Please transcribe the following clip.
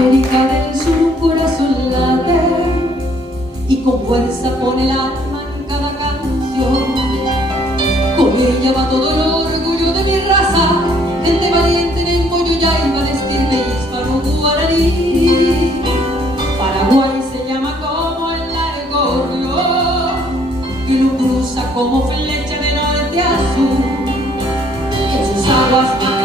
América del Sur un corazón late y con fuerza pone el alma en cada canción. Con ella va todo el orgullo de mi raza, gente valiente en Moyoyay, vestir de hispano guaraní. Paraguay se llama como el largo río que lo cruza como flecha de norte a sur. En sus aguas